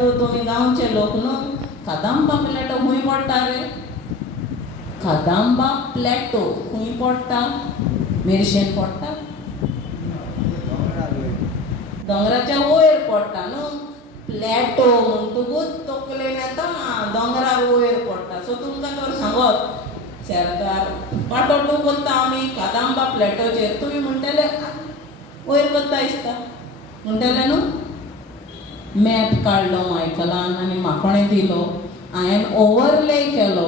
Plateau तुम्ही गांवचे लोक न्हू. कदंबा प्लॅटो खंय पडटा रे? कदंबा प्लॅटो खंय पडटा? मेर्शेन पडटा? दोंगराच्या वयर पडटा न्हू. प्लॅटो म्हणटकूच तकलेन येता दोंगरार वयर पडटा. सो तुमकां तर सांगत सरकार पाटोटू करता आमी कदंबा प्लॅटोचेर. तुमी म्हणटले वयर करता दिसता म्हणटले न्हू. मॅप काडलो मायकलान आनी म्हाकोणें दिलो. हांवें ओवरले केलो.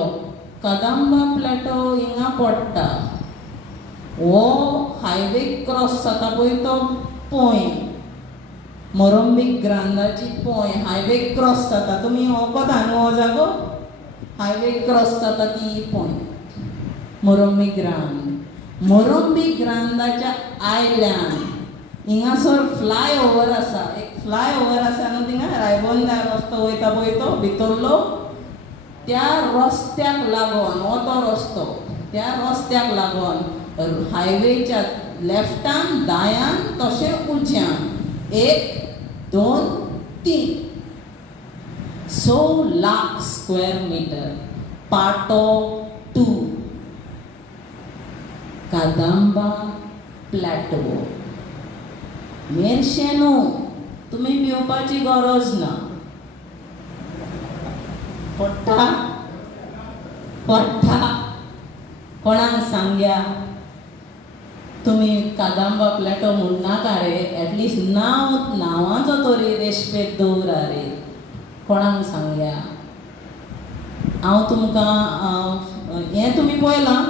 कदंबा प्लॅटो हिंगा पडटा. हो हायवे क्रॉस जाता पळय तो पॉयंट, मोरंबीक ग्रांदाची पॉयंट हायवे क्रॉस जाता. तुमी वळखता न्हू हो जागो? हायवे क्रॉस जाता ती पॉयंट मोरंबी ग्रांद. मोरंबी ग्रांदाच्या आयल्यान हिंगासर फ्लायओवर आसा. एक फ्लायओवर आसा न्हू थिंगा रायबंदा रस्तो वयता पळय तो भितरलो. त्या रस्त्याक लागून हो तो रस्तो, त्या रस्त्याक लागून हायवेच्या लेफ्टान दायान तशें उज्यान 1, 2, 3 6 लाख स्क्वेअर मीटर. पाटो 2 कदंबा प्लॅटो. मेर्शें न्हू, तुमी भिवपाची गरज ना. पडटा पडटा. कोणाक सांगया तुमी कदंबा प्लॅटो म्हणनाका रे. एटलिस्ट नांवाचो तरी रेस्पेद दवरा रे. कोणाक सांगया. हांव तुमकां हें तुमी पळयलां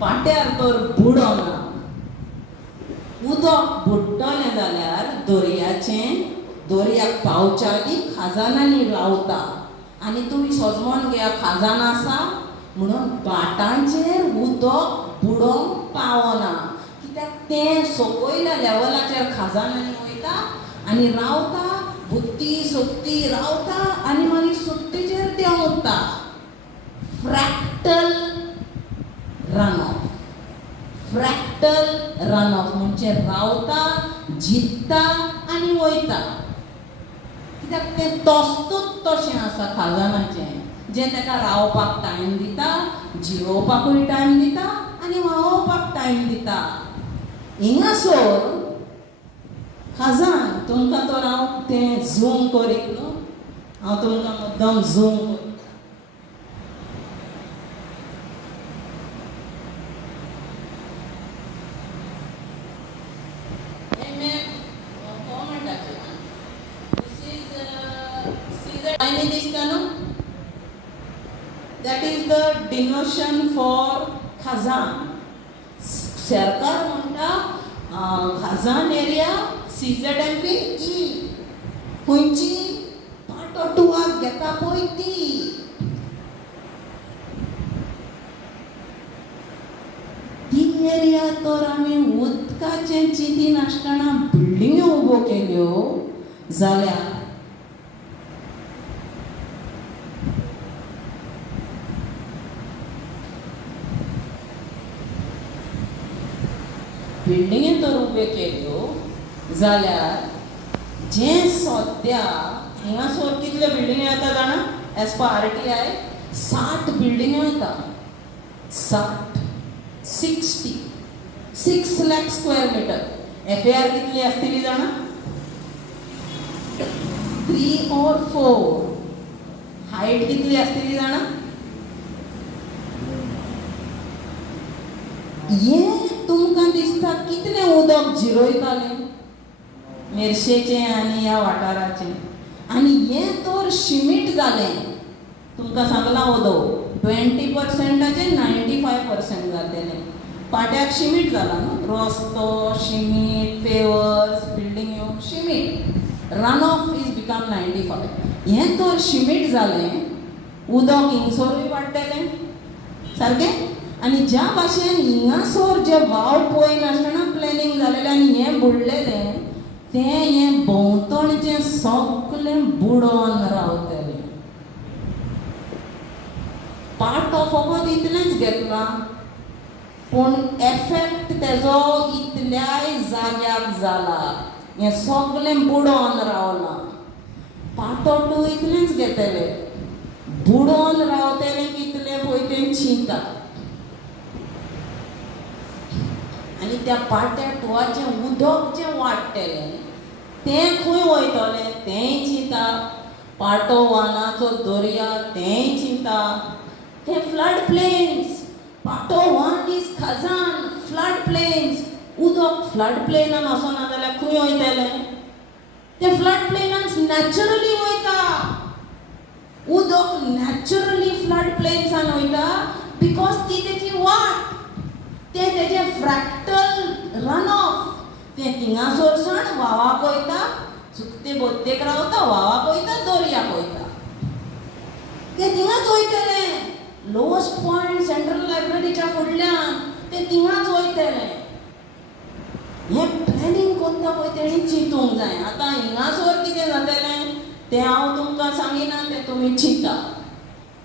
पाट्यार तर बुडो ना. उदक बुडटलें जाल्यार दर्याक पावच्या आदी खाजानांनी रावता. आनी तुमी सजमोन घेया खाजान आसा म्हणून बाटांचेर उदक बुडोवंक पावना. कित्याक तें सकयल्या लेवलाचेर खाजानांनी वयता आनी रावता. बुत्ती सोत्ती रावता आनी मागीर सोत्तेचेर तें वता. Fractal run of. Fractal run of म्हणजे रावता, जित्ता आनी वयता. कित्याक तें तोस्तूच तशें आसा खाजानाचें, जें ताका रावपाक टायम दिता, जिरोवपाकूय टायम दिता आनी व्हांवोवपाक टायम दिता. हिंगासर खाजान तुमकां तर हांव तें झूम करीत न्हू. हांव तुमकां मुद्दम झूम करता. दिसता न्हू. That is the denotation for खाजान. सरकार म्हणटा खाजान एरिया CZMP E. खंयची पाटोटुवाक घेता पळय ती. ती एरिया तर आमी उदकाचें चिंती नासतना बिल्डिंग्यो उबो केल्यो जाल्यार बिल्डिंगे तर उबे केल्यो जाल्यार जें सद्या हिंगासर कितल्यो बिल्डिंग्यो येता जाणा? एज पर RTI 60 बिल्डिंग्यो येता. 6 लाख स्क्वेअर मीटर. FAR कितली आसतली जाणा? 3 or 4. हायट कितली आसतली जाणा? हें तुमकां दिसता कितलें उदक जिरोयतालें मेर्शेचें आनी ह्या वाठाराचें. आनी हें तर शिमीट जालें. तुमकां सांगलां उदक 20%चे 95% जातलें. पाट्याक शिमीट जाला न्हू. रस्तो शिमीट, पेवर्स, बिल्डिंग्यो शिमीट. Run off is become 95. हें तर शिमीट जालें. उदक हिंगसरूय वाडटलें सारकें. आनी ज्या भाशेन हिंगासर जे वाव पळय नासतना प्लॅनिंग जालेलें आनी हें बुडलेलें तें हें भोंवतणचें सगळें बुडोन रावतलें. पार्ट ऑफ फकत इतलेंच घेतलां पूण एफेक्ट तेजो इतल्याय जाग्याक जाला. हें सगळें बुडोन रावलां. पाटोटू इतलेंच घेतले, बुडोन रावतले कितले पळय तें चिंता. आनी त्या पाट्या टोवाचें उदक जें वाडटलें तें खंय वयतलें तेंय चिंता. पाटो वानाचो दर्या तेंय चिंता. ते फ्लड प्लेन्स, पाटो वन इज खजान, फ्लड प्लेन्स. उदक फ्लड प्लेनान वचना जाल्यार खंय वयतलें? ते फ्लड प्लेनान नॅचरली वयता. उदक नॅचरली फ्लड प्लेन्सान वयता बिकॉज ती तेजी वाट, ते तेजे फ्रॅक्टल रन ऑफ. ते थिंगासोरसून व्हावाक वयता, चुकते बोत्तेक रावता, व्हावाक वयता, दर्याक वयता. ते थिंगाच वयतले. लोवस्ट पॉयंट सेंट्रल लायब्ररीच्या फुडल्यान ते थिंगाच वयतले. हें प्लॅनिंग करता पळय तेणी चिंतूंक जाय. आतां हिंगासोर कितें जातलें तें हांव तुमकां सांगिना, तें तुमी चिंता.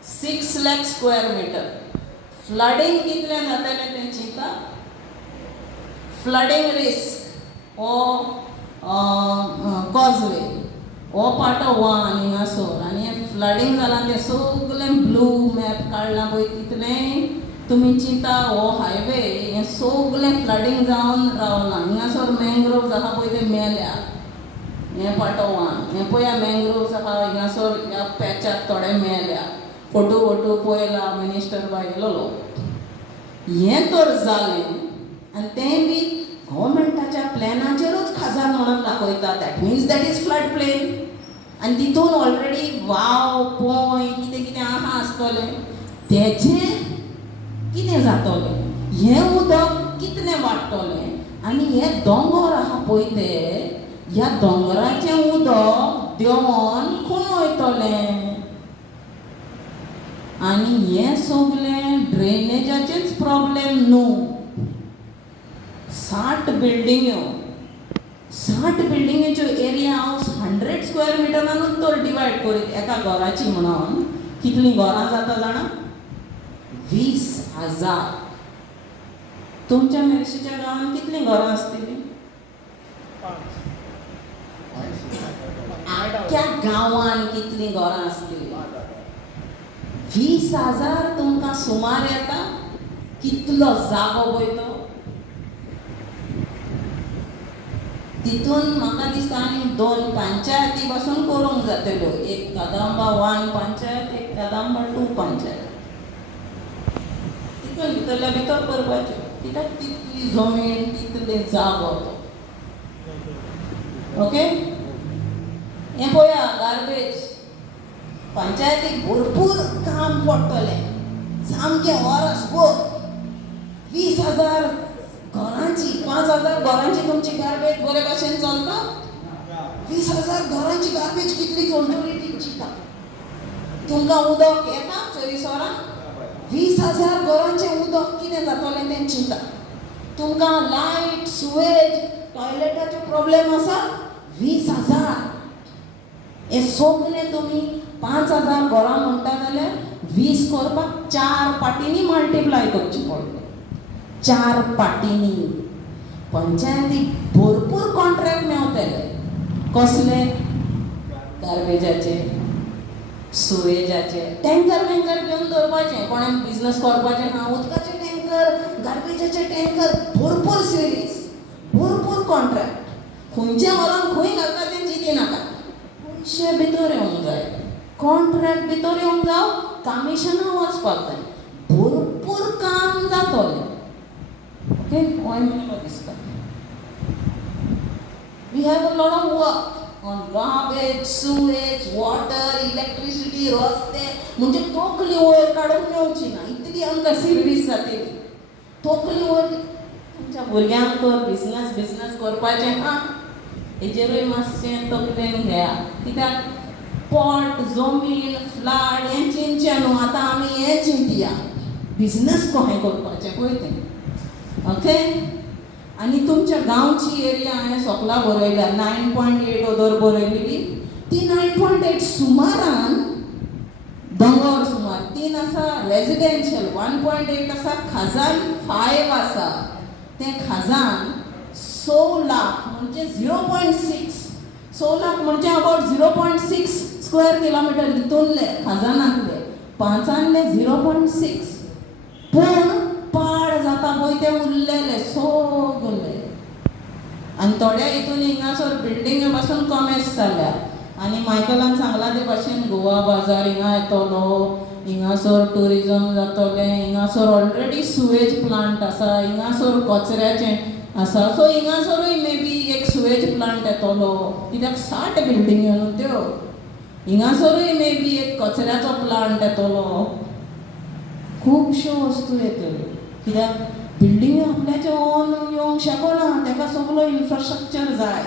6 लाख स्क्वेअर मिटर. फ्लडिंग कितलें जातलें तें चिंता. फ्लडिंग रिस्क हो कॉजवे हो पाटो वन हिंगासोर. आनी हें फ्लडिंग जालां तें सगळें ब्लू मॅप काडलां पळय तितलें तुमी चिंता. हो हायवे हें सगळें फ्लडिंग जावन रावलां. हिंगासोर मँग्रोव्ज आहा पळय ते मेल्या. हें पाटो वन. हें पळया मँग्रोव्ज आहा हिंगासोर ह्या पॅचाक थोडे मेल्या. फोटो पळयला मिनिस्टर बाय येयलोलो. हें तर जालें आनी तें बी गव्हर्मेंटाच्या प्लॅनाचेरूच खजान म्हणून दाखयता. That means that is flood plain. आनी तितून ऑलरेडी वाव पोंय कितें कितें आहा आसतलें. तेजें कितें जातलें? हें उदक कितलें वाडटलें आनी हे दोंगर आहा पळय ते ह्या दोंगराचें उदक देंवोन खंय वयतलें? आनी हें सगळें ड्रेनेजाचेच प्रॉब्लेम न्हू. 60 बिल्डिंगेच्यो एरिया हांव 100 स्क्वेअर मिटरानूच तर डिवायड करीत एका घराची म्हणून. कितलीं घरां जाता जाणा? 20,000. तुमच्या मेर्शेच्या गांवांत कितलीं घरां आसतलीं? आख्ख्या गांवांत कितलीं घरां आसतलीं? 20,000 तुमकां सुमार येता? कितलो जागो पळय तो. तितून म्हाका दिसता आनी 2 पंचायती पासून करूंक जातल्यो. एक कदंबा 1 पंचायत, एक कदंबा 2 पंचायत. तितून भितरल्या भितर करपाच्यो. कित्याक तितली जमीन तितले जागो तो. ओके. हें पळया गार्बेज. पंचायतीक भरपूर काम पडटलें. सामकें वरसभर 20,000 घरांची 5,000 घरांची तुमची गार्बेज बरे भाशेन चलता. 20,000 घरांची गार्बेज कितली चलतली ती चिंता. तुमकां उदक येता चोयसोरां? 20,000 घरांचें उदक कितें जातलें तें चिंता. तुमकां लायट, सुवेज, टॉयलेटाचो प्रॉब्लेम आसा? 20,000. हे सगळें तुमी 5,000 घरां म्हणटा जाल्यार 20 करपाक 4 पाटींनी मल्टिप्लाय करचें पडटलें. 4 पाटींनी. पंचायतीक भरपूर कॉन्ट्रॅक्ट मेवतले. कसले? गार्बेजाचे, सुवेजाचे. टँकर घेवन दवरपाचें. कोणें बिजनस करपाचें ना. उदकाचे टँकर, गार्बेजाचे टँकर, भरपूर सिरीज, भरपूर कॉन्ट्रॅक्ट. खंयचे व्हरोन खंय घालता तें चिंती नाका. पयशे भितर येवंक जाय. कॉन्ट्रॅक्ट भितर येवंक जावं. कमिशनां वचपाक जाय. भरपूर काम जातलें. ओके. होय म्हाका दिसता. We have a lot of work on garbage, sewage, water, electricity, रस्ते. म्हणजे तोकली वयर काडून मेवची ना. इतली आमकां सर्वीस जातली. तोकली वयर तुमच्या भुरग्यांक तर बिझनस करपाचें हा. हेजेरूय मातशें तकलेन घेया. कित्याक पोट, जमीन, फ्लड हें चिंतचें न्हू. आतां आमी हें चिंतया. बिझनस कशें करपाचें पळय तें. ओके. आनी तुमच्या गांवची एरिया हांवें सोकला बरयल्या 9.8 ओदर बरयलेली. ती 9.8 सुमारान दोंगर सुमार 3 आसा रेजिडेन्शियल, 1.8 आसा खजान, 5 आसा. तें खजान 100 लाख म्हणजे 0.6. 100 लाख म्हणजे अबाउट 0.6 स्क्वेअर किलोमीटर हितूनले खजानांतले 5 0.6 पूण पाड जाता पळय ते उरलेले सगळे आनी थोड्या हितून हिंगासर बिल्डिंगे पासून कमेस जाल्या आनी मायकलान सांगला ते भाशेन गोवा बाजार हिंगा येतलो हिंगासर टुरिजम जातले हिंगासर ऑलरेडी सुवेज प्लांट आसा हिंगासर कचऱ्याचें आसा सो हिंगासरूय मे बी एक सुवेज प्लांट येतलो कित्याक 60 बिल्डिंग्यो न्हू त्यो हिंगासरूय मे बी एक कचऱ्याचो प्लांट येतलो खुबश्यो वस्तू येतल्यो कित्याक बिल्डिंग्यो आपल्याचे ओन येवंक शकना ताका सगळो इन्फ्रास्ट्रक्चर जाय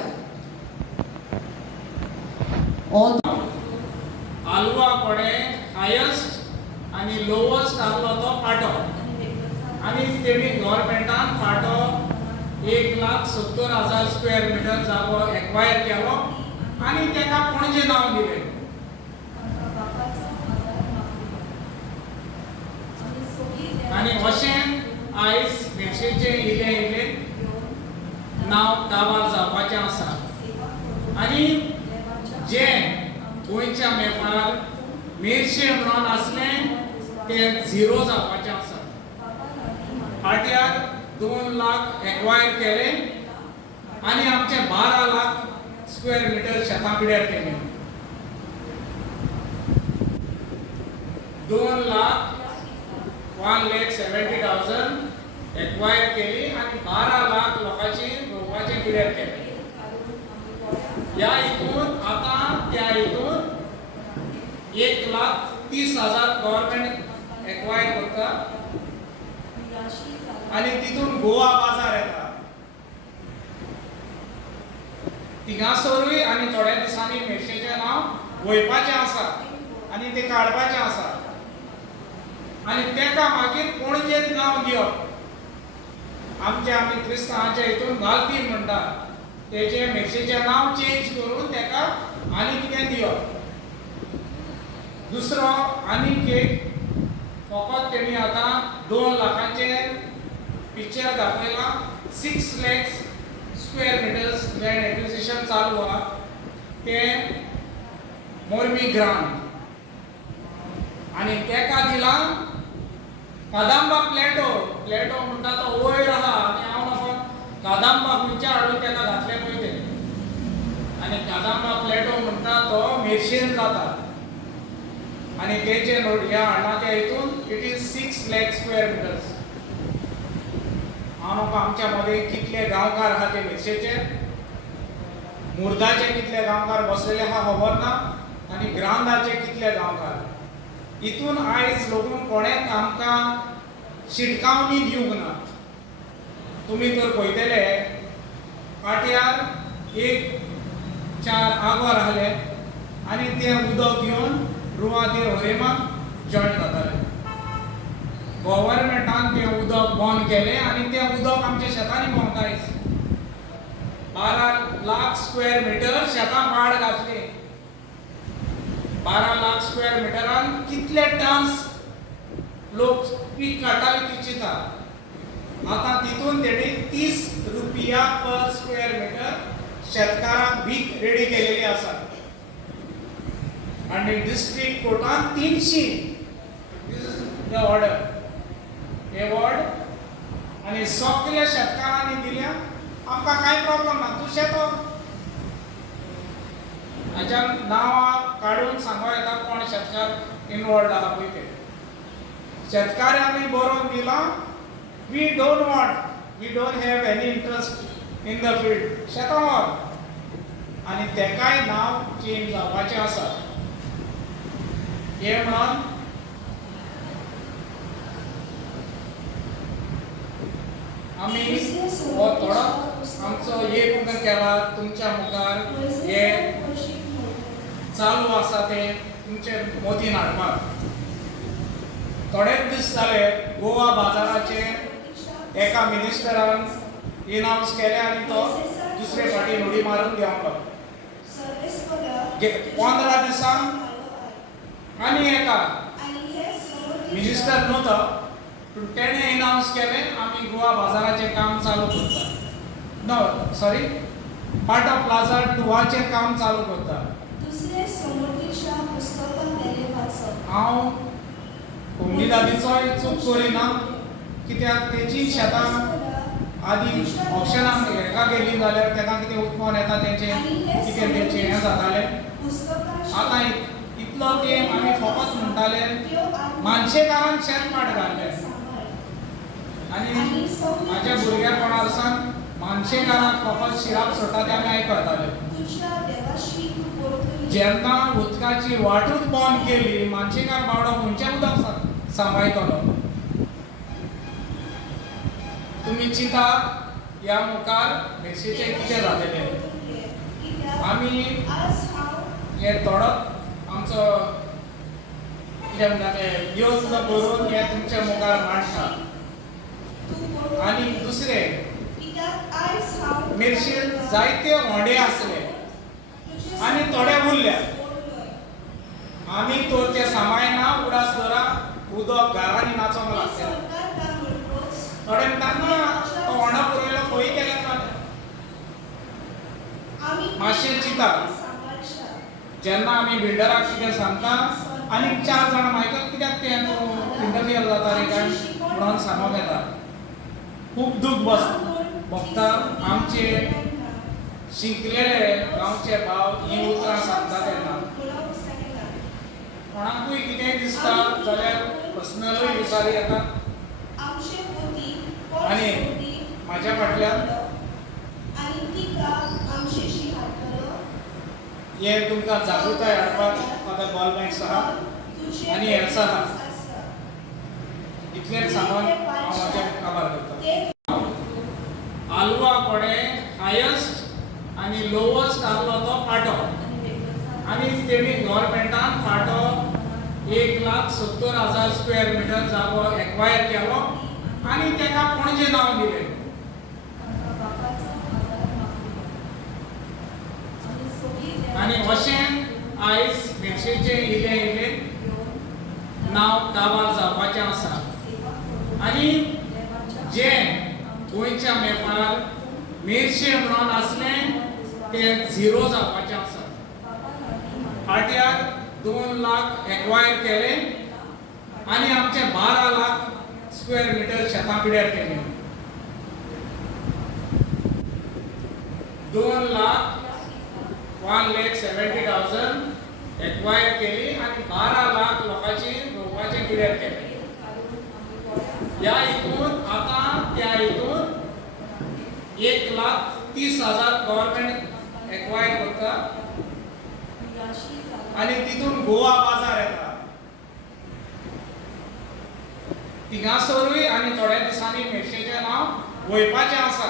आलवा कोडे हायस्ट आणि लोवस्ट आहलो तो पाटो आणि तेणी गव्हर्नमेंटान पाटो 1,70,000 स्क्वेअर मीटर जागो एक्वायर केलो आणि तेका पणजे नाव दिले आणि अशें आयज मेर्शेचे इले इले नाव काबार जावपाचें आसा आणि जे गोंयच्या मॅपार मेर्शे म्हणून आसलें ते झिरो जावपाचें आसा फाट्यार 2 लाख एक्वायर केले आणि आमचे 12 लाख स्क्वेअर मीटर शेतां पिड्यार केले 2,70,000 एक्वायर केली आणि 12 लाख लोकांची रोवपाचे पिड्यार केले या हितून आता त्या हितून 1,30,000 गव्हर्नमेंट एक्वायर करता आणि तितून गोवा बाजार येता तिगासरूय आणि थोड्या दिसांनी मेर्शेचें नाव वयपाचें आसा आणि ते काडपाचें आसा आणि तेका मागीर पणजेत नाव दिवप आमी क्रिस्तांवाच्या हितून घालती म्हणटा तेचे मेर्शेचें नाव चेंज करून तेका आनी कितें दिवप दुसरो आनीक एक फकत तेणी आतां 2 लाखांचे पिक्चर दाखयला 6 lakh square metres land acquisition चालू आहा ते मोरमी ग्रांट आणि तेका दिला कादांबा प्लेटो म्हणटा तो वयर आहा आनी हांव म्हाका कादांबा खंयच्या हाडून तेका घातले पळय ते आनी कादांबा प्लेटो म्हणटा तो मेर्शेन जाता आणि तेचे ह्या हाडला त्या हितून it is 6 lakh square metres हांव म्हाका आमच्या मदीं कितले गांवकार आहा ते मेर्शेचे मुर्दाचे कितले गांवकार बसलेले आहा खबर ना आनी ग्रांदाचे कितले गांवकार हितून आयज लोगून कोणेच आमकां शिटकावणी दिवंक ना तुमी तर पळयतले पाट्यार एक 4 आगोर आहले आनी ते उदक घेवन रुवादे होरेमाक जॉयन जाताले गव्हर्नमेंटान ते उदक बंद केले आणि ते उदक आमच्या शेतांनी भोंवता आयज 12 लाख स्क्वेअर मिटर शेतां पाड घातली 12 लाख स्क्वेअर मिटरान कितले टन्स लोक पीक काडटाले ती चिंता आता तितून तेणी 30 रुपया पर स्क्वेअर मीटर शेतकारांक भीक रेडी केलेली आसा आणि डिस्ट्रिक्ट कोर्टान 300 दिस इज द ऑर्डर हे वॉर्ड आणि सगळ्या शेतकारांनी दिल्या आमकां कांय प्रॉब्लेम ना तूं शेतो हाच्या नांवां काडून सांगो येता कोण शेतकार इनवॉल्ड आहा पळय ते शेतकाऱ्यांनी बरोवन दिला we don't have any interest in the field शेतां व्हर आनी तेकाय नांव चेंज जावपाचें आसा हे म्हणून आमी हो थोडो आमचो एक केला तुमच्या मुखार हे चालू आसा ते तुमचे मोदीन हाडपाक थोडेच दीस जाले गोवा बाजाराचे एका मिनिस्टरान इनाउन्स केले आनी तो दुसरे फाटी उडी मारून देंवलो 15 दिसांक आनी एका मिनिस्टर न्हू तो पूण तेणें इनाउन्स केले आमी गोवा बाजाराचें काम चालू करता नो सॉरी पाटा प्लाझा 2 काम चालू करता दुसरे समोरच्या हांव उमेदीचोय चूक करिना, कित्याक तेची शेतां आदी ऑप्शनाक हेका गेली जाल्यार तेका कितें उत्पन्न येता तेंचें कितें तेंचें हें जातालें. आतां इतलो तेंप आमी फकत म्हणटाले मानशेकारान शेतपाट घाल्लें आनी म्हाज्या भुरगेपणासान मानशेकाराक फकत शिराप सोडटा तें आमी आयकताले. जेन्ना उदकाची वाटूच बंद केली, मानशेकार बावडो खंयचें उदक सांबाळटलो? तुमी चिंतात ह्या मुखार मेर्शेचें कितें जातलें? आमी हे थोडोच आमचो कितें म्हणटा तें योजना करून हे तुमच्या मुखार मांडटा. आनी दुसरें, मेर्शेन जायते होंडे आसले आनी थोडे उरल्या. आमी तर ते सांबाळना उडास दरा उदक घरांनी नाचोंक लागता. थोडे म्हणटात तो होंडो पुरयलो खंय गेले जाल्यार मातशें चिंतात. जेन्ना आमी बिल्डराक कितें सांगता आनी 4 जाण मायकत कित्याक तें इंटरफियर जाता रे काय म्हणून सांगोंक येता. खूब दूख भोगता आमचे शिकलेले गांवचे भाव ही उतरां सांगता तेन्ना. कोणाकूय कितेंय दिसता जाल्यार पर्सनलूय विचारी येता आनी म्हाज्या फाटल्यान हे तुमकां जागृताय हाडपाक फादर बॉलमेंट्स आहा आनी हेल्स आहा. इतलेंच सांगून हांव म्हाजें काबार करतां. आलवा कोडे हायस्ट आनी लोवस्ट आहलो तो पाटो आनी तेणी गव्हर्मेंटान पाटो 1,70,000 स्क्वेअर मिटर जागो एक्वायर केलो आनी तेका पणजे नांव दिलें. आनी अशें आयज मेर्शेचें इलें नांव काबार जावपाचें आसा. आनी जें गोंयच्या मॅपार मेर्शे म्हणून आसलें तें झिरो जावपाचें आसा. फाट्यार 2 लाख एक्वायर केले आनी आमचे 12 लाख स्क्वेअर मिटर शेतां पिड्यार केले. 2,1,70,000 एक्वायर केली आनी 12 लाख लोकांची रोवपाचें पिड्यार केलें. ह्या हितून आतां त्या हितून 1,30,000 गव्हर्मेंट एक्वायर करता आनी तितून गोवा बाजार येता. थिंगासरूय आनी थोड्या दिसांनी मेर्शेचें नांव वयपाचें आसा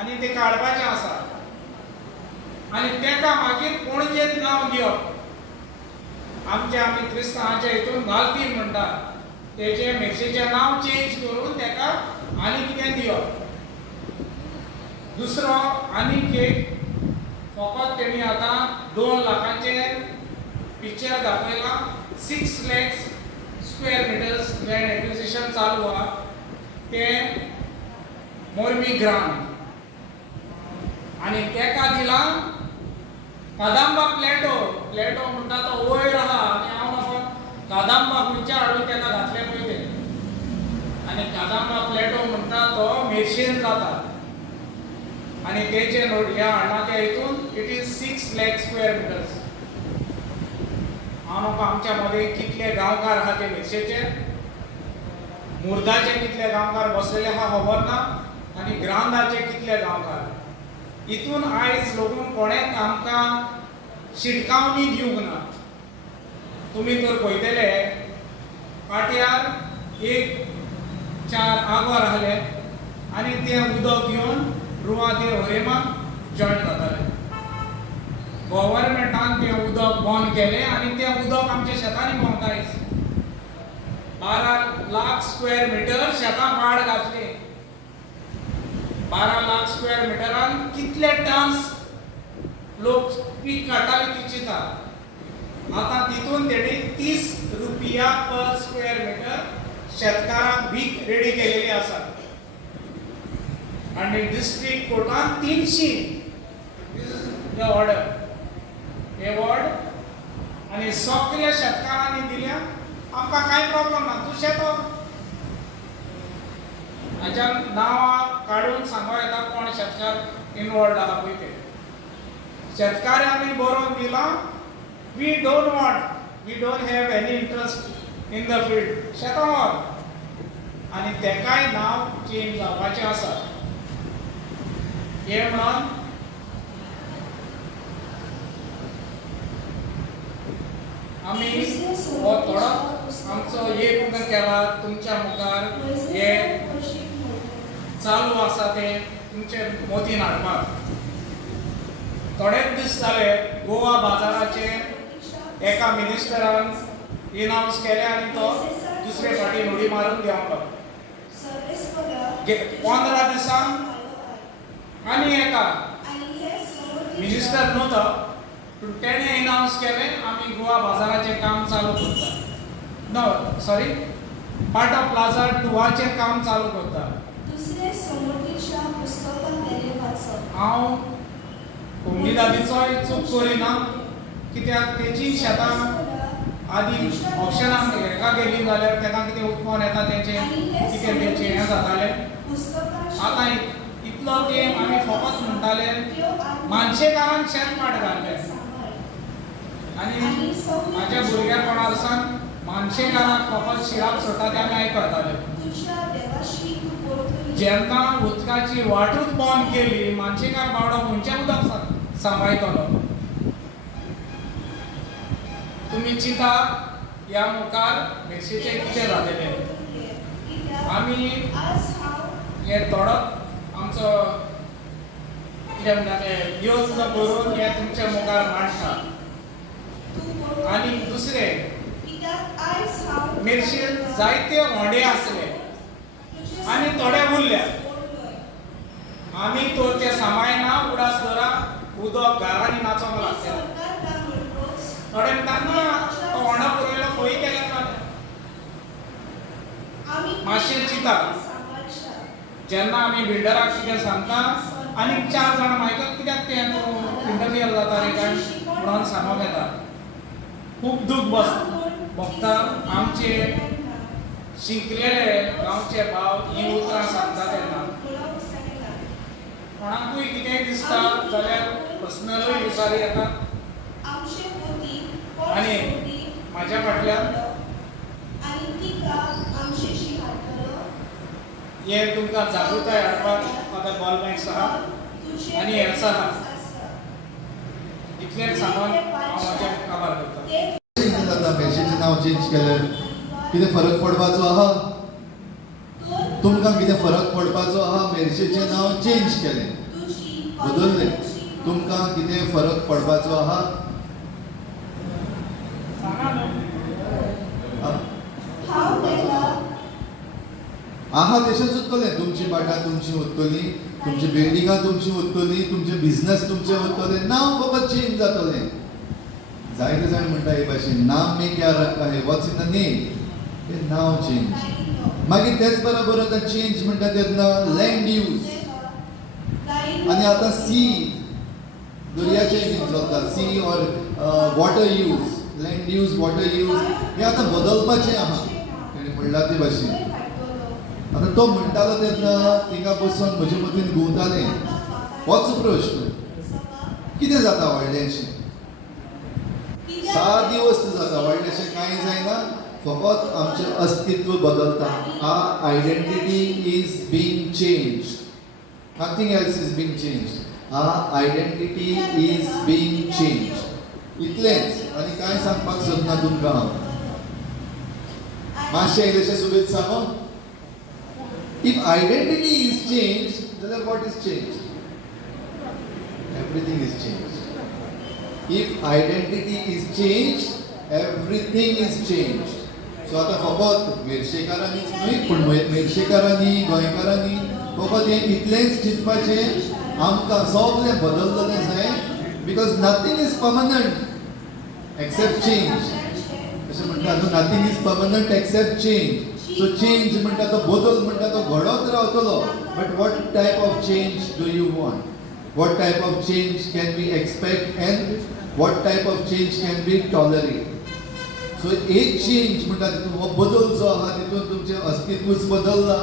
आनी तें काडपाचें आसा आनी तेका मागीर पणजेंत नांव दिवप. आमी क्रिस्तांवाच्या हितून घालती म्हणटा तेजें मेर्शेचें नांव चेंज करून तेका आनी कितें दिवप. दुसरो आनीक एक फकत तेणी आतां 2 लाखाचें पिक्चर दाखयलां. 6 lakhs square metres land acquisition चालू आहा तें मोरमी ग्रांड आनी तेका दिलां कादांबा प्लॅटो म्हणटा तो वयर आहा आनी हांव म्हाका कादांबा खंयच्या हाडून तेका घातलें पळय तें आनी कादांबा प्लॅटो म्हणटा तो मेर्शेन जाता आनी तेचे नोट ह्या हाडना त्या हितून it is 6 lakh square metres. हांव म्हाका आमच्या मदीं कितले गांवकार आहा ते मेर्शेचे, मुर्दाचे कितले गांवकार बसलेले आहा खबर ना आनी ग्रांदाचे कितले गांवकार. हितून आयज लोगून कोणेंच आमकां शिटकावणी दिवंक ना. तुमी तर पळयतले पाट्यार 4 आगोर आहले आनी तें उदक घेवन रुवादे होरेमाक जॉयन जाताले. गव्हर्मेंटान तें उदक बंद केलें आनी तें उदक आमच्या शेतांनी पावता आयज. 12 लाख स्क्वेअर मिटर शेतां पाड घातली. 12 लाख स्क्वेअर मिटरान कितले टन्स लोक पीक काडटाले ती चिंता. आतां तितून तेणी 30 रुपया पर स्क्वेअर मिटर शेतकारांक भीक रेडी केलेली आसा आनी डिस्ट्रिक्ट कोर्टान 300 द ऑर्डर एवॉर्ड आनी सगळ्या शेतकारांनी दिल्या आमकां कांय प्रॉब्लेम ना तूं शेतो हाच्या नांवां काडून सांगो येता कोण शेतकार इनवॉल्ड आहा पळय ते शेतकाऱ्यांनी बरोवन दिला we don't have any interest in the field शेतां व्हर आनी तेकाय नांव चेंज जावपाचें आसा हे म्हणून आमी हो थोडो आमचो एक केला तुमच्या मुखार हे चालू आसा ते तुमचे मोतीन हाडपाक थोडेच दीस जाले गोवा बाजाराचे एका मिनिस्टरान इनाउन्स केले आनी तो दुसरे फाटी उडी मारून देंवलो 15 दिसांक आनी एका मिनिस्टर न्हू तो पूण तेणें इनाउन्स केलें आमी गोवा बाजाराचें काम चालू करता नो सॉरी पाटा प्लाझा 2 काम चालू करता हांव उमेदादीचोय चूक करिना कित्याक तेची शेतां आदी ऑप्शनाक हेका गेली जाल्यार तेका कितें उत्पन्न येता तेंचें कितें तेंचें हें जातालें आतां इतलो तेंप आमी फकत म्हणटाले मानशेकारांक शेतमाड घाल्लें आनी म्हाज्या भुरगेपणासान मानशेकारांक फकत शिराप सोडटा ते आमी आयकताले जेन्ना उदकाची वाटूच बंद केली मानशेकार बावडो खंयचें उदक सांबाळटलो तुमी चिंता ह्या मुखार मेर्शेचें कितें जातलें आमी हे थोडो आमचो कितें म्हणटा तें योजना करून हे तुमच्या मुखार मांडटा आनी दुसरें मेर्शेंत जायते व्हडे आसले आनी थोडे उरल्या आमी तो ते सांबाळना उडास दरा उदक घरांनी नाचोंक लागता थोडे म्हणटा तो व्हडा पुरयलो खंय गेले मातशें चिंता जेन्ना आमी बिल्डराक कितें सांगता आनी 4 जाण मागीर कित्याक तें इंटरफियर जाता रे काय म्हणून सांगोंक येता खूब दूख भोगता आमचे शिकलेले गांवचे भाव ही उतरां सांगता तेन्ना कोणाकूय कितेंय दिसता जाल्यार पर्सनलूय विचारी येता आनी म्हाज्या फाटल्यान हे तुमकां जागृताय हाडपाक फादर बॉलमॅक्स आहा आनी हेल्स आहा इतलेंच सांगून हांव म्हाजें आभार करतां मेर्शेचें नांव चेंज केलें कितें फरक पडपाचो आहा तुमकां कितें फरक पडपाचो आहा मेर्शेचें नांव चेंज केलें बदललें तुमकां कितें फरक पडपाचो आहा आहा तशेंच उरतलें तुमची बाटा तुमची उरतली तुमची बिल्डिंगां तुमची उरतली तुमचे बिझनस तुमचे उरतले नांव फकत चेंज जातलें जायते जाण म्हणटा हे भाशेन नाम में क्या रखा है व्हॉट्स इन द नेम हे नांव चेंज मागीर तेच बरोबर आतां चेंज म्हणटा तेन्ना लँड यूज आनी आतां सी दर्याचें बीन चलता sea or water use land use water use हे आतां बदलपाचें आहा तेणें म्हणला ते भाशेन आतां तो म्हणटालो तेन्ना थिंगा बसून म्हजे मतीन घुंवतालें होच प्रश्न कितें जाता व्हडलेंशें सादी वस्त जाता व्हडलेंशें कांय जायना फकत आमचें अस्तित्व बदलता our identity is being change nothing else is being change our identity is being change इतलेंच आनी कांय सांगपाक सोदना तुमकां हांव मातशें इल्लेशें सुबेज सांगो इफ आयडेंटिटी इज चेंज जाल्यार what is change everything is change if identity is changed everything is changed so आता फकत मेर्शेकारांनीच न्हय पूण मेर्शेकारांनी गोंयकारांनी फकत हें इतलेंच चिंतपाचें आमकां सगळें बदललें जाय because nothing is permanent except change अशें म्हणटा न्हू nothing is permanent except change so change म्हणटा तो बदल म्हणटा तो घडत रावतलो but what type of change do you want what type of change can we expect and what type of change can we tolerate so एक change म्हणटा तितून हो बदल जो आहा तितून तुमचें अस्तित्वच बदलना,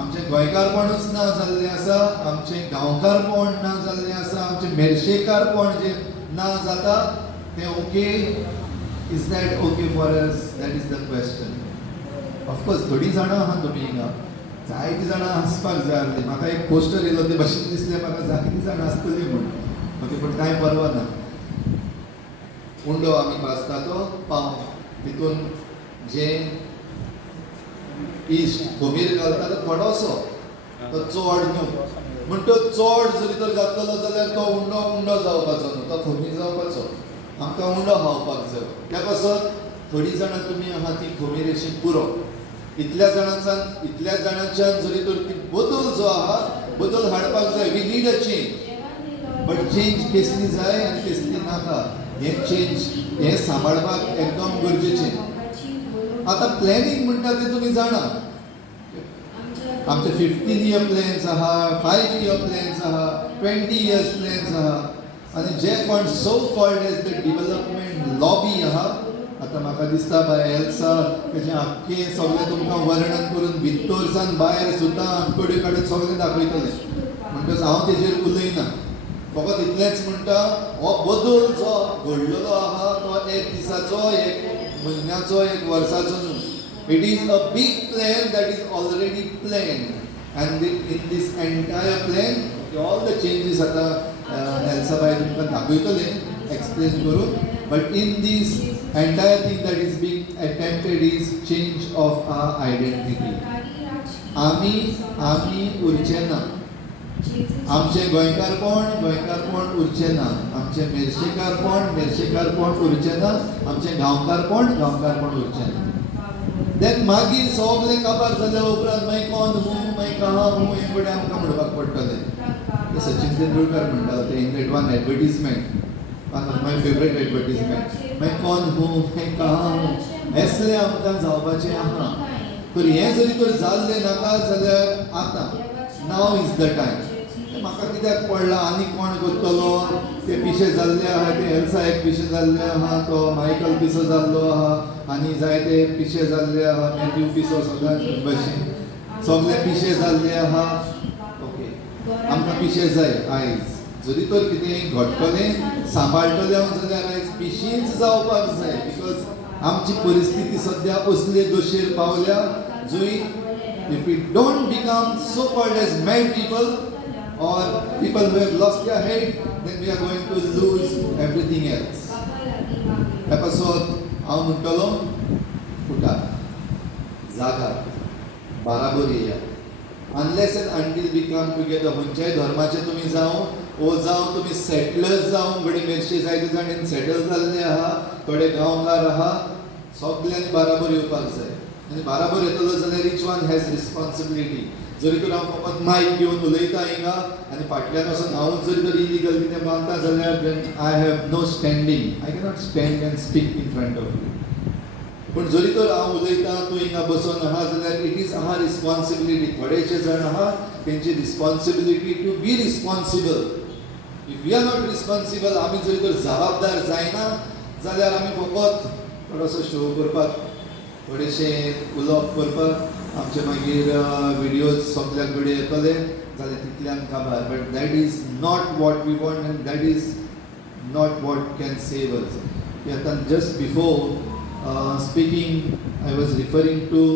आमचें गोंयकारपणूच ना जाल्लें आसा, आमचें गांवकारपण ना जाल्लें आसा, आमचें मेर्शेकारपण जें ना जाता तें okay. Is that okay for us? That is the question. Of course थोडीं जाणां आहा तुमी हिंगा, जायतीं जाणां हांसपाक जाय आसलीं. म्हाका एक पोस्टर येयलो ते भाशेन दिसलें म्हाका जायतीं जाणां आसतलीं म्हूण. ओके, पूण कांय परवा ना. उंडो आमी भाजता तो पाव, तितून जें इश्ट खोमीर घालता तो थोडोसो, तो चड न्हू. म्हण तो चड जरी तर घातलेलो जाल्यार तो उंडो जावपाचो न्हू, तो खोमीर जावपाचो. आमकां उंडो खावपाक जाय. त्या पासत थोडीं जाणां तुमी आहा ती खोमीर अशी पुरो. इतल्या जाणांच्यान जरी तर ती बदल जो आहा बदल हाडपाक जाय. We need a change. But change कसली जाय आनी कसली नाका हें चेंज हें सांबाळपाक एकदम गरजेचें. आतां प्लॅनिंग म्हणटा तें तुमी जाणा. आमचे 15 year प्लॅन्स आहा, 5 year प्लॅन्स आहा, 20 years प्लॅन्स आहा. आनी जे कोण so called as the development lobby आहा, आतां म्हाका दिसता बाय एल्सा तेजें आख्खें सगळें तुमकां वर्णन करून भितर सावन भायर सुद्दां आमकडे कडेन सगळें दाखयतलें. म्हणटच हांव तेजेर उलयना. फकत इतलेंच म्हणटा हो बदल जो घडलेलो आहा तो एक दिसाचो, एक म्हयन्याचो, एक वर्साचो न्हू. It is a big plan that is already planned. And in this entire plan all the changes आतां एल्सा बाय तुमकां दाखयतलें एक्सप्लेन करून. But in this entire thing that is being attempted is change of our identity. आमी उरचे ना. आमचें गोंयकारपण उरचें ना. आमचें मेर्शेकारपण उरचें ना. आमचें गांवकारपण उरचें ना. देन मागीर सगळें काबार जाल्या उपरांत मागीर कोण हूं मागीर कहाँ हूं हें फुडें आमकां म्हणपाक पडटलें. सचिन तेंडुलकर म्हणटालो ते in that one advertisement, one of my favorite advertisement. मागीर कोण हूं मागीर कहाँ हूं हेसलें आमकां जावपाचें आहा. तर हें जरी तर जाल्लें नाका जाल्यार आतां नाव इज द टायम. म्हाका कित्याक पडलां आनी कोण करतलो. ते पिशे जाल्ले आहा, ते एल्सा एक पिशे जाल्ले आहा, तो मायकल पिसो जाल्लो आहा, आनी जायते पिशे जाल्ले आहा, मॅथ्यू पिसो सगळ्यांत भशेन सगळे पिशे जाल्ले आहा. ओके, आमकां पिशे जाय आयज. जरी तर कितें घडटलें सांबाळटलें जाल्यार आयज पिशींच जावपाक जाय. बिकॉज आमची परिस्थिती सद्या असले दोशेर पावल्या जंय if we don't become so called as mad people or people who have lost their head, then we are going to lose everything else. ह्या पासत हांव म्हणटलो फुटात जागात बाराबर येया. Unless and until we come together. खंयच्याय धर्माचे तुमी जावं तुमी सेटलर्स जावं घडी मेर्शे जायते जाण सेटल जाल्ले आहा, थोडे गांवकार आहा, सगल्यांनी बाराबर येवपाक जाय. आनी बाराबर येतलो जाल्यार इच वन हॅज रिस्पॉन्सिबिलिटी. जरी तर हांव फकत मायक घेवन उलयता हिंगा आनी फाटल्यान वचून हांवूच जरी तर इलिगल कितें मानता जाल्यार then I have no standing. I cannot stand and speak in front of you. पूण जरी तर हांव उलयतां तूं हिंगा बसून आहा जाल्यार इट इज आहा रिस्पॉन्सिबिलिटी. थोडेशे जाण आहा तेंची responsibility to be responsible. If we are not responsible, आमी जरी तर जबाबदार जायना जाल्यार आमी फकत थोडोसो शो करपाक, थोडेशे उलोवप करपाक, आमचे मागीर विडियोज सगल्या कडेन येतले जाल्यार तितल्यान काबार. But that is not what we want and that is not what can save us. आतां just before speaking I was referring to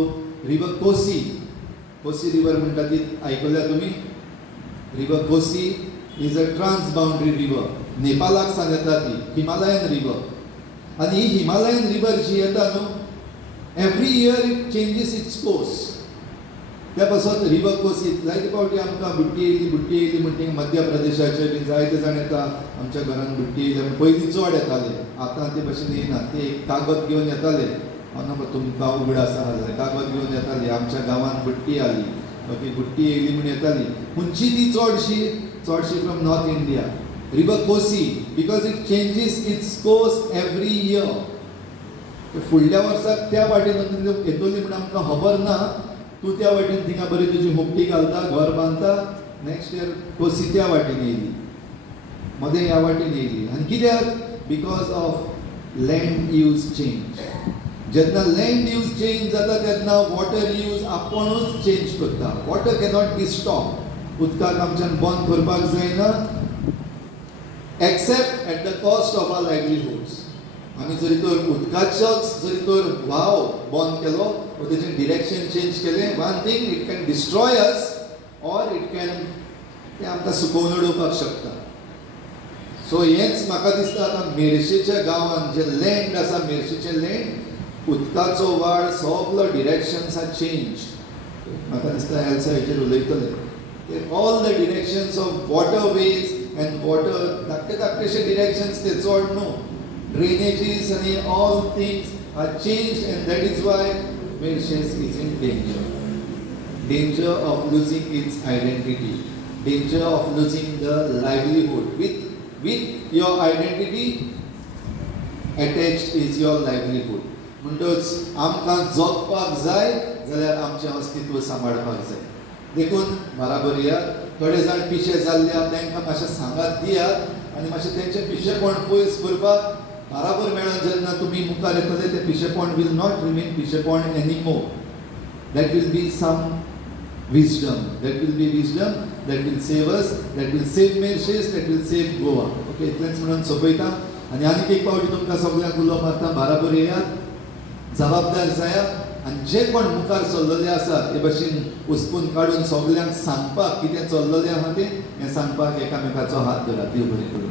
river Kosi. Kosi river म्हणटा ती आयकल्या तुमी? River Kosi is a trans boundary river. नेपालाक सावन येता ती हिमालयन रिवर. आनी ही हिमालयन रिवर जी येता न्हू, every year it changes its course. त्या पासत रिवर कोसी जायते फावटी आमकां बुड्डी येयली म्हणटी मध्य प्रदेशाचे बी जायते जाण येता आमच्या घरान बुड्डी येयली. पयलीं चड येताले, आतां ते भशेन येयना. ते एक कागद घेवन येताले. हांव नाका तुमकां उगड आसा जाल्यार कागद घेवन येताली. आमच्या गांवांत बुड्डी आली. ओके, बुड्डी येयली म्हूण येताली. खंयची ती चडशी from north India. River Kosi because it changes its course every year. फुडल्या वर्साक त्या वाटेन येतली म्हण आमकां खबर ना. तूं त्या वाटेन थिंगा बरी तुजी होपटी घालता, घर बांदता. नेक्स्ट इयर कोसी त्या वाटेन येयली, मदें ह्या वाटेन येयली. आनी कित्याक? Because of land use change. जेन्ना लँड यूज चेंज जाता तेन्ना वॉटर यूज आपुणूच चेंज करता. Water cannot be stop. उदकाक आमच्यान बंद करपाक जायना except at the cost of our livelihoods. आमी जरी तर उदकाचोच जरी तर व्हाव बंद केलो वा तेजें डिरेक्शन चेंज केलें, one thing it can destroy us or it can तें आमकां सुकोवन उडोवपाक शकता. सो हेंच म्हाका दिसता आतां मेर्शेच्या गांवांत जे लँड आसा, मेर्शेचें लँड, उदकाचो वाड सगलो डिरेक्शन्स आर चेंज. म्हाका दिसता एल्सा हेचेर उलयतले. All the directions of waterways and water धाकटे डिरेक्शन्स ते चड न्हू. Drainages and all things are changed, and that is why Mauritius is in danger. Danger of losing its identity. Danger of losing the livelihood. With your identity attached is your livelihood. म्हणटच आमकां जगपाक जाय जाल्यार आमचें अस्तित्व सांबाळपाक जाय. देखून बराबरयात थोडे जाण पिशे जाल्ल्या तांकां मातशें सांगात दियात आनी मातशें तेंचें पिशेपण पयस करपाक बराबर मेळून जेन्ना तुमी मुखार येतले तें पिशेपण वील नॉट रिमेन पिशेपण any more. That will be some wisdom. That will be wisdom that will save us, that will save Merces, that will save Goa. Okay, इतलेंच म्हणून सोंपयता आनी आनीक एक फावटी तुमकां सगळ्यांक उलो मारता, बराबर येयात, जबाबदार जायात आनी जे कोण मुखार चल्लले आसात हे भशेन हुस्पून काडून सगळ्यांक सांगपाक कितें चल्ललें आहा तें हें सांगपाक एकामेकाचो हात धरात. देव बरें करूं.